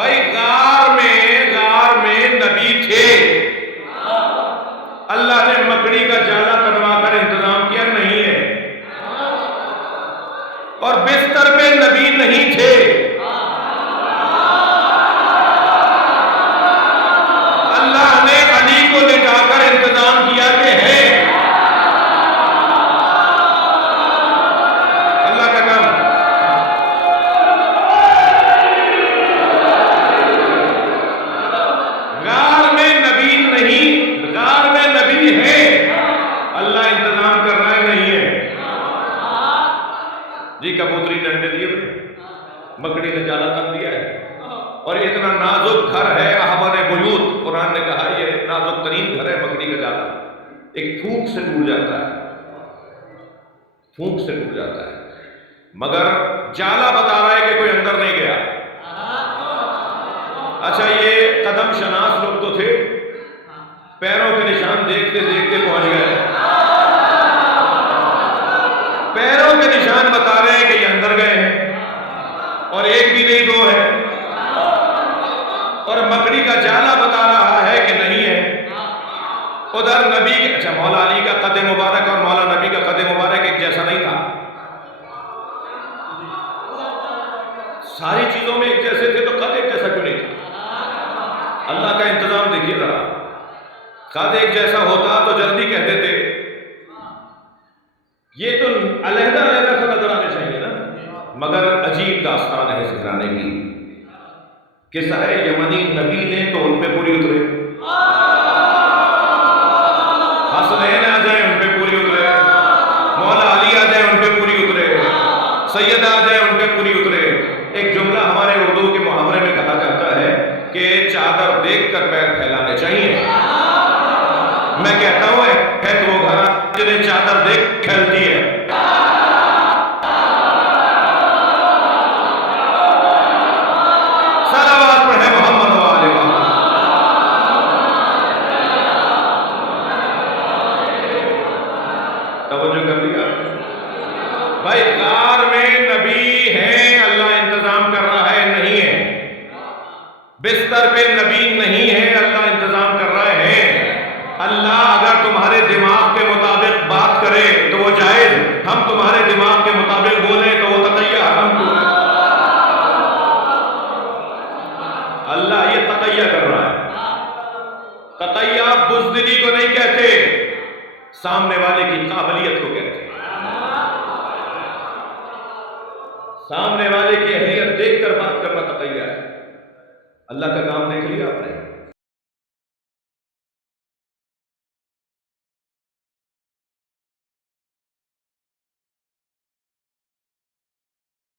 بھائی غار میں نبی تھے، اللہ نے مکڑی کا جالا تنوا کر انتظام کیا نہیں ہے، اور بستر پہ نبی نہیں تھے، اللہ نے علی کو لٹا کر انتظام کیا کہ ہے اللہ کا کام۔ غار میں نبی نہیں، غار میں نبی ہے، اللہ انتظام کر رہا ہے نہیں ہے۔ جی کبوتری ڈنڈے دیے مکڑی نے جالا کر دیا ہے، اور اتنا نازک گھر ہے احوان بیوت، قرآن نے کہا یہ نازک ترین گھر ہے مکڑی کا جالا، ایک پھونک سے ٹوٹ جاتا ہے، پھونک سے ٹوٹ جاتا ہے، مگر جالا بتا رہا ہے کہ کوئی اندر نہیں گیا۔ اچھا یہ قدم شناس لوگ تو تھے، پیروں کے نشان دیکھتے دیکھتے پہنچ گئے، پیروں کے نشان بتا رہے ہیں کہ یہ اندر گئے ہیں، اور ایک بھی نہیں دو ہے، اور مکڑی کا جالا بتا رہا ہے کہ نہیں ہے۔ ادھر نبی کے اچھا مولا علی کا قد مبارک اور مولا نبی کا قد مبارک ایک جیسا نہیں تھا، ساری چیزوں میں ایک جیسے تھے تو قد ایک جیسا کیوں نہیں تھا؟ اللہ کا انتظام دیکھیے ذرا، قد ایک جیسا ہوتا تو جلدی کہہ دیتے، یہ تو علیحدہ علیحدہ سے نظر آنے چاہیے نا، مگر عجیب داستان ہے سکھانے کی۔ قصہ ہے یمنی نبی نے تو ان پہ پوری اترے، حسنین آ جائیں ان پہ پوری اترے، مولا علی آ جائیں ان پہ پوری اترے، سید آ جائیں ان پہ پوری اترے۔ ایک جملہ ہمارے اردو کے محاورے میں کہا جاتا ہے کہ چادر دیکھ کر پیر پھیلانے چاہیے۔ میں کہتا ہوں ہے تو وہ گھر جنہیں چادر دیکھ پھیلتی ہے۔ صلوات پڑھے محمد و آلہ محمد۔ توجہ کر لیا بھائی، غار میں نبی ہیں، اللہ انتظام کر رہا ہے نہیں ہے، بستر پہ نبی نہیں ہے، اللہ انتظام کر رہا ہے۔ اللہ اگر تمہارے دماغ کے مطابق بات کرے تو وہ جائز، ہم تمہارے دماغ کے مطابق بولیں تو وہ تقیہ حرام کیوں ہے؟ اللہ یہ تقیہ کر رہا ہے۔ تقیہ بزدلی کو نہیں کہتے، سامنے والے کی قابلیت کو کہتے ہیں، سامنے والے کی اہلیت دیکھ کر بات کرنا تقیہ ہے۔ اللہ کا کام دیکھ لیا آپ نے؟